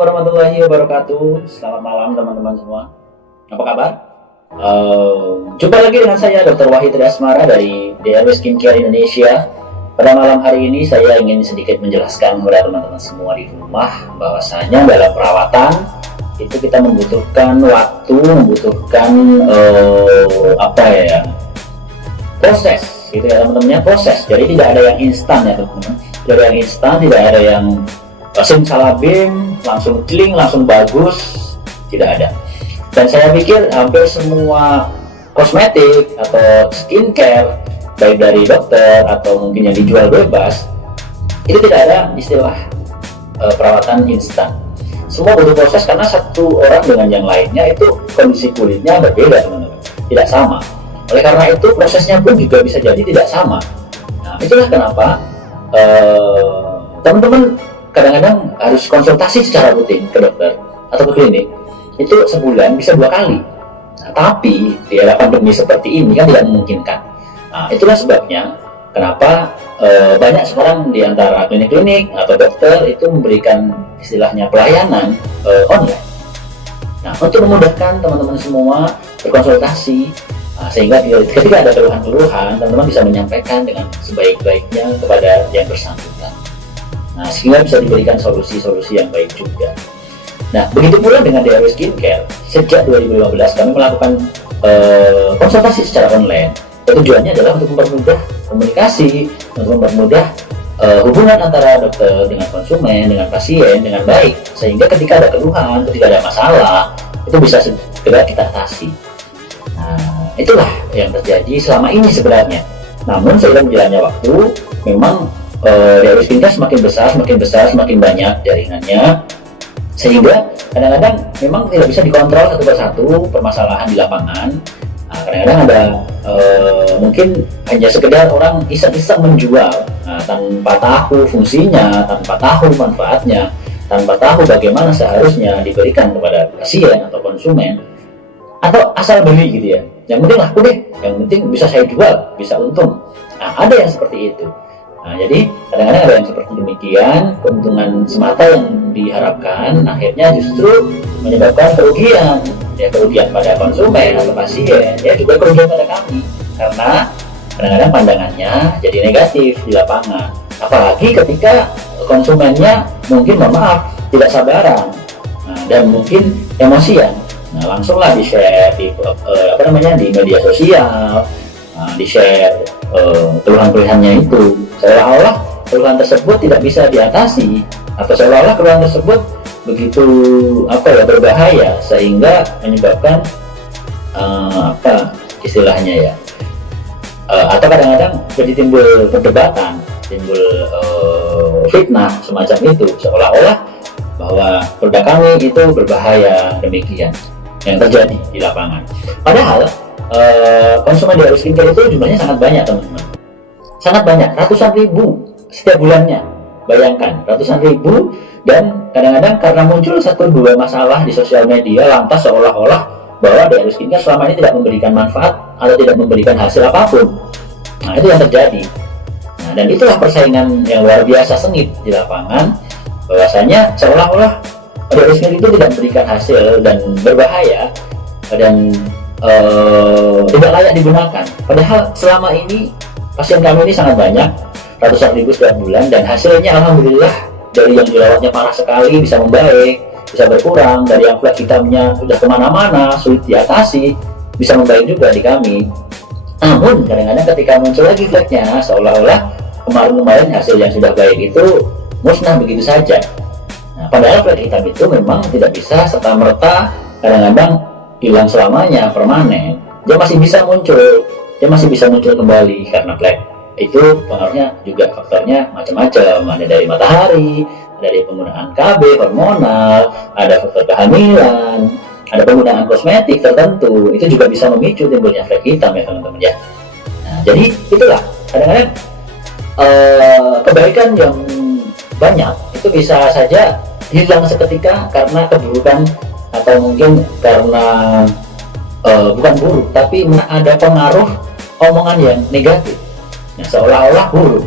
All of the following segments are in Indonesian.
warahmatullahi wabarakatuh. Selamat malam teman-teman semua. Apa kabar? Jumpa lagi dengan saya Dr. Wahid Asmara dari DRW Skincare Indonesia. Pada malam hari ini saya ingin sedikit menjelaskan kepada teman-teman semua di rumah bahwasanya dalam perawatan itu kita membutuhkan waktu, membutuhkan proses gitu ya teman-temannya, proses. Jadi tidak ada yang instan ya teman-teman. Tidak ada yang instan, tidak ada yang simsalabim, langsung cling, langsung bagus, tidak ada. Dan saya pikir hampir semua kosmetik atau skincare, baik dari dokter atau mungkin yang dijual bebas, itu tidak ada istilah perawatan instan. Semua butuh proses karena satu orang dengan yang lainnya itu kondisi kulitnya berbeda teman-teman, tidak sama. Oleh karena itu prosesnya pun juga bisa jadi tidak sama. Nah, itulah kenapa teman-teman kadang-kadang harus konsultasi secara rutin ke dokter atau ke klinik. Itu sebulan bisa 2 kali. Nah, tapi di era pandemi seperti ini kan tidak memungkinkan. Nah, itulah sebabnya kenapa banyak sekarang di antara klinik-klinik atau dokter itu memberikan istilahnya pelayanan online. Nah, untuk memudahkan teman-teman semua berkonsultasi, sehingga ketika ada keluhan-keluhan, teman-teman bisa menyampaikan dengan sebaik-baiknya kepada yang bersangkutan. Nah, sehingga bisa diberikan solusi-solusi yang baik juga. Nah, begitu pula dengan DRW Skincare. Sejak 2015 kami melakukan konsultasi secara online. Tujuannya adalah untuk mempermudah komunikasi, untuk mempermudah hubungan antara dokter dengan konsumen, dengan pasien dengan baik, sehingga ketika ada keluhan, ketika ada masalah, itu bisa segera kita atasi. Nah, itulah yang terjadi selama ini sebenarnya. Namun seiring berjalannya waktu, memang DRW Skincare semakin besar, semakin banyak jaringannya, sehingga kadang-kadang memang tidak bisa dikontrol satu persatu permasalahan di lapangan. Nah, kadang-kadang ada mungkin hanya sekedar orang iseng-iseng menjual tanpa tahu fungsinya, tanpa tahu manfaatnya, tanpa tahu bagaimana seharusnya diberikan kepada pasien atau konsumen, atau asal beli gitu ya. Yang penting laku deh, yang penting bisa saya jual, bisa untung. Nah, ada yang seperti itu. Nah, jadi kadang-kadang ada yang seperti demikian, keuntungan semata yang diharapkan akhirnya justru menyebabkan kerugian, ya kerugian pada konsumen atau pasien, ya juga kerugian pada kami, karena kadang-kadang pandangannya jadi negatif di lapangan, apalagi ketika konsumennya mungkin mohon maaf tidak sabaran, dan mungkin emosian. Nah, langsunglah di-share di di media sosial, di-share keluhan-keluhannya itu, seolah-olah keluhan tersebut tidak bisa diatasi, atau seolah-olah keluhan tersebut begitu berbahaya sehingga menyebabkan istilahnya ya, atau kadang-kadang jadi timbul perdebatan, timbul fitnah semacam itu, seolah-olah bahwa produk kami itu berbahaya, demikian yang terjadi di lapangan. Padahal konsumen DRW Skincare itu jumlahnya sangat banyak teman-teman, sangat banyak, ratusan ribu setiap bulannya. Bayangkan, ratusan ribu, dan kadang-kadang karena muncul 1-2 masalah di sosial media, lantas seolah-olah bahwa DRW Skincare selama ini tidak memberikan manfaat atau tidak memberikan hasil apapun. Nah, itu yang terjadi. Nah, dan itulah persaingan yang luar biasa sengit di lapangan, bahwasanya seolah-olah DRW Skincare itu tidak memberikan hasil dan berbahaya dan tidak layak digunakan. Padahal selama ini pasien kami ini sangat banyak, ratusan ribu setiap bulan, dan hasilnya alhamdulillah dari yang dirawatnya parah sekali bisa membaik, bisa berkurang, dari yang flek hitamnya sudah kemana-mana sulit diatasi bisa membaik juga di kami. Namun kadang-kadang ketika muncul lagi fleknya, seolah-olah kemarin-kemarin hasil yang sudah baik itu musnah begitu saja. Nah, padahal flek hitam itu memang tidak bisa serta-merta kadang-kadang hilang selamanya, permanen. Dia masih bisa muncul kembali, karena flek itu pengaruhnya juga faktornya macam-macam, ada dari matahari, ada dari penggunaan KB, hormonal, ada faktor kehamilan, ada penggunaan kosmetik tertentu, itu juga bisa memicu timbulnya flek hitam ya teman-teman ya. Nah, jadi itulah kadang-kadang kebaikan yang banyak itu bisa saja hilang seketika karena keburukan, atau mungkin karena bukan buruk, tapi ada pengaruh omongan yang negatif. Nah, seolah-olah buruk.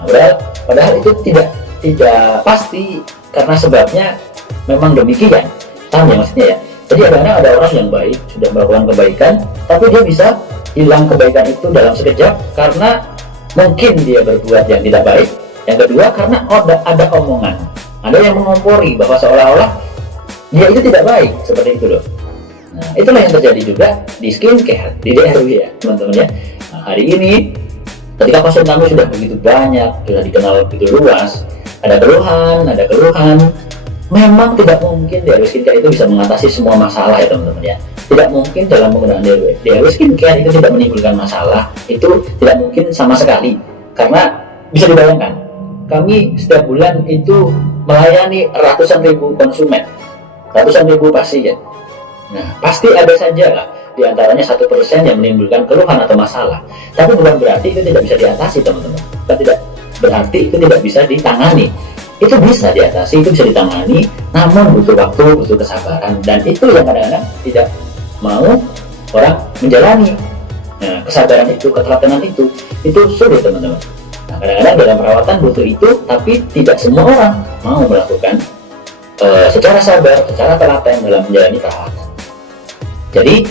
Nah, padahal itu tidak pasti, karena sebabnya memang demikian. Paham ya maksudnya ya? Jadi kadang-kadang ada orang yang baik, sudah melakukan kebaikan, tapi dia bisa hilang kebaikan itu dalam sekejap karena mungkin dia berbuat yang tidak baik. Yang kedua, karena ada omongan, ada yang mengompori bahwa seolah-olah dia itu tidak baik, seperti itu loh. Nah, itulah yang terjadi juga di skincare, di DRW ya teman-teman ya. Nah, hari ini ketika pasien kami sudah begitu banyak, sudah dikenal begitu luas, ada keluhan, memang tidak mungkin DRW skincare itu bisa mengatasi semua masalah ya teman-teman ya. Tidak mungkin dalam penggunaan DRW skincare itu tidak menimbulkan masalah, itu tidak mungkin sama sekali. Karena bisa dibayangkan, kami setiap bulan itu melayani ratusan ribu konsumen, ratusan ribu pasien. Nah, pasti ada saja lah di antaranya 1% yang menimbulkan keluhan atau masalah. Tapi bukan berarti itu tidak bisa diatasi teman-teman. Tidak berarti itu tidak bisa ditangani. Itu bisa diatasi, itu bisa ditangani, namun butuh waktu, butuh kesabaran, dan itu yang kadang-kadang tidak mau orang menjalani. Nah, kesabaran itu, ketelatenan itu sulit teman-teman. Nah, kadang-kadang dalam perawatan butuh itu, tapi tidak semua orang mau melakukan secara sabar, secara telaten dalam menjalani perawatan. Jadi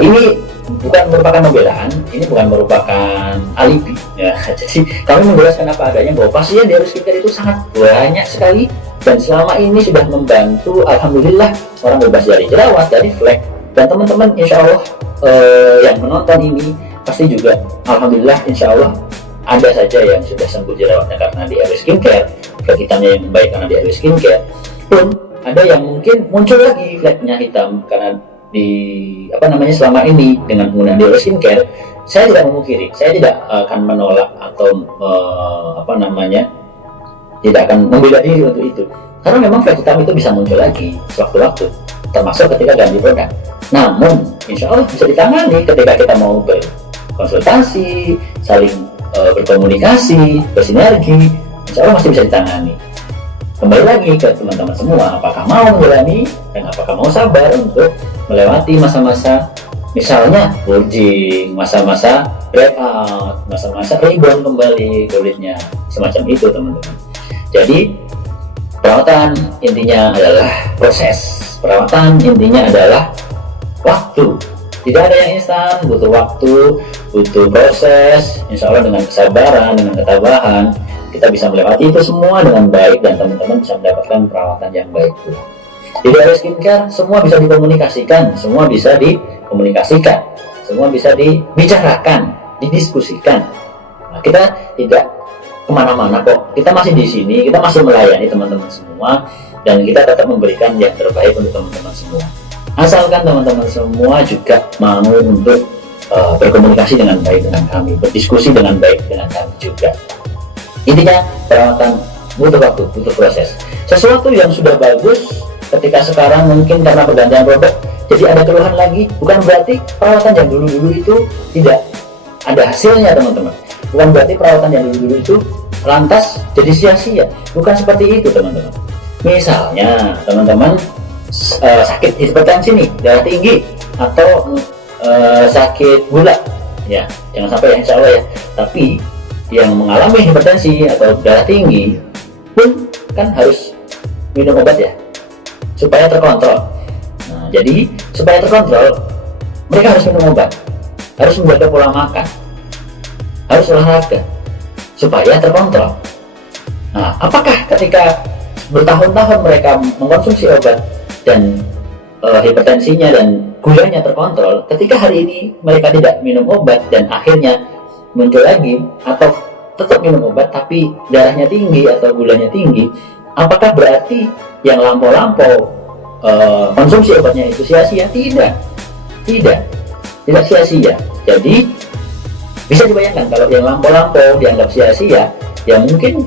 ini bukan merupakan pembelaan, ini bukan merupakan alibi ya. Jadi kami menjelaskan apa adanya bahwa pasien di DRW skincare itu sangat banyak sekali, dan selama ini sudah membantu, alhamdulillah, orang bebas dari jerawat, dari flek, dan teman-teman insya Allah yang menonton ini pasti juga alhamdulillah insya Allah ada saja yang sudah sembuh jerawatnya karena DRW skincare, flek hitamnya yang membaik karena DRW skincare, pun ada yang mungkin muncul lagi fleknya hitam karena selama ini dengan penggunaan DRW skincare. Saya tidak memungkiri, saya tidak akan menolak atau tidak akan membela diri untuk itu, karena memang flek hitam itu bisa muncul lagi sewaktu-waktu, termasuk ketika ganti produk. Namun insya Allah bisa ditangani ketika kita mau berkonsultasi, saling berkomunikasi, bersinergi, insya Allah masih bisa ditangani. Kembali lagi ke teman-teman semua, apakah mau menjalani dan apakah mau sabar untuk melewati masa-masa, misalnya bulging, masa-masa breakout, masa-masa rebound kembali kulitnya, semacam itu teman-teman. Jadi perawatan intinya adalah proses, perawatan intinya adalah waktu. Tidak ada yang instan, butuh waktu, butuh proses. Insya Allah dengan kesabaran, dengan ketabahan, kita bisa melewati itu semua dengan baik, dan teman-teman bisa mendapatkan perawatan yang baik pula. Di DRW skincare semua bisa dikomunikasikan, semua bisa dibicarakan, didiskusikan. Nah, kita tidak kemana-mana kok, kita masih di sini, kita masih melayani teman-teman semua, dan kita tetap memberikan yang terbaik untuk teman-teman semua. Asalkan teman-teman semua juga mau untuk berkomunikasi dengan baik dengan kami, berdiskusi dengan baik dengan kami juga. Intinya perawatan butuh waktu, butuh proses. Sesuatu yang sudah bagus ketika sekarang mungkin karena pergantian produk jadi ada keluhan lagi, bukan berarti perawatan yang dulu-dulu itu tidak ada hasilnya teman-teman. Bukan berarti perawatan yang dulu-dulu itu lantas jadi sia-sia, bukan seperti itu teman-teman. Misalnya teman-teman sakit hipertensi nih, darah tinggi, atau sakit gula ya, jangan sampai ya insya Allah ya. Tapi yang mengalami hipertensi atau darah tinggi pun kan harus minum obat ya, supaya terkontrol. Nah, jadi supaya terkontrol mereka harus minum obat, harus menjaga pola makan, harus olahraga supaya terkontrol. Nah, apakah ketika bertahun-tahun mereka mengkonsumsi obat dan hipertensinya dan gulanya terkontrol, ketika hari ini mereka tidak minum obat dan akhirnya muncul lagi, atau tetap minum obat tapi darahnya tinggi atau gulanya tinggi, apakah berarti yang lampau-lampau konsumsi obatnya itu sia-sia? Tidak sia-sia. Jadi bisa dibayangkan kalau yang lampau-lampau dianggap sia-sia, ya mungkin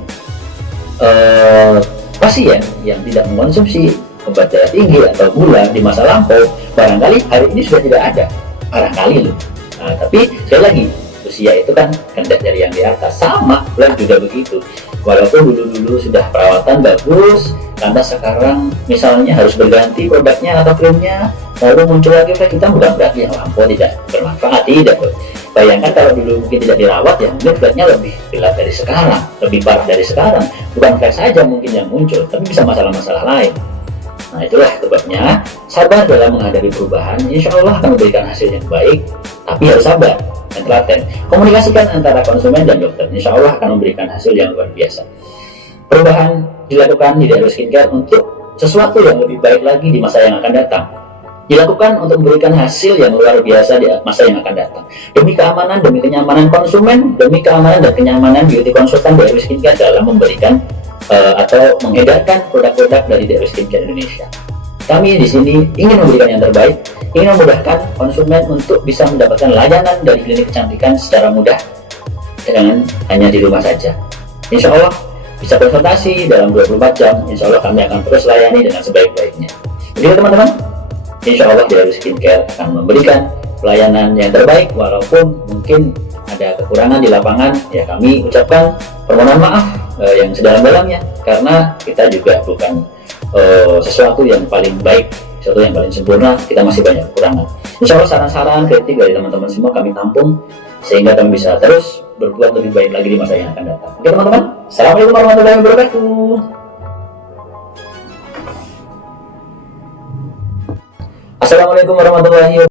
pasien yang tidak mengkonsumsi obat darah tinggi atau gula di masa lampau barangkali hari ini sudah tidak ada, barangkali loh. Nah, tapi sekali lagi, usia itu kan kehendak dari yang di atas. Sama flek juga begitu, walaupun dulu sudah perawatan bagus, lantas sekarang misalnya harus berganti produknya atau krimnya, lalu muncul lagi flek hitam, bukan berarti yang lampau tidak bermanfaat, tidak. Bayangkan kalau dulu mungkin tidak dirawat, ya mungkin fleknya lebih gelap dari sekarang, lebih parah dari sekarang. Bukan flek saja mungkin yang muncul, tapi bisa masalah-masalah lain. Nah, itulah sebabnya sabar dalam menghadapi perubahan, insya Allah akan memberikan hasil yang baik, tapi harus sabar dan telaten. Komunikasikan antara konsumen dan dokter, insya Allah akan memberikan hasil yang luar biasa. Perubahan dilakukan di DRW Skincare untuk sesuatu yang lebih baik lagi di masa yang akan datang. Dilakukan untuk memberikan hasil yang luar biasa di masa yang akan datang. Demi keamanan, demi kenyamanan konsumen, demi keamanan dan kenyamanan beauty konsultan DRW Skincare dalam memberikan atau mengedarkan produk-produk dari DRW Skincare Indonesia. Kami di sini ingin memberikan yang terbaik, ingin memudahkan konsumen untuk bisa mendapatkan layanan dari klinik kecantikan secara mudah dengan hanya di rumah saja. Insya Allah bisa konsultasi dalam 24 jam. Insya Allah kami akan terus layani dengan sebaik-baiknya. Begitu teman-teman. Insya Allah DRW Skincare akan memberikan pelayanan yang terbaik, walaupun mungkin ada kekurangan di lapangan. Ya, kami ucapkan permohonan maaf yang sedalam-dalamnya, karena kita juga bukan sesuatu yang paling baik, sesuatu yang paling sempurna. Kita masih banyak kekurangan. Insya Allah saran-saran, kritik dari teman-teman semua kami tampung, sehingga kami bisa terus berbuat lebih baik lagi di masa yang akan datang. Oke teman-teman, Assalamualaikum warahmatullahi wabarakatuh. Assalamualaikum warahmatullahi wabarakatuh.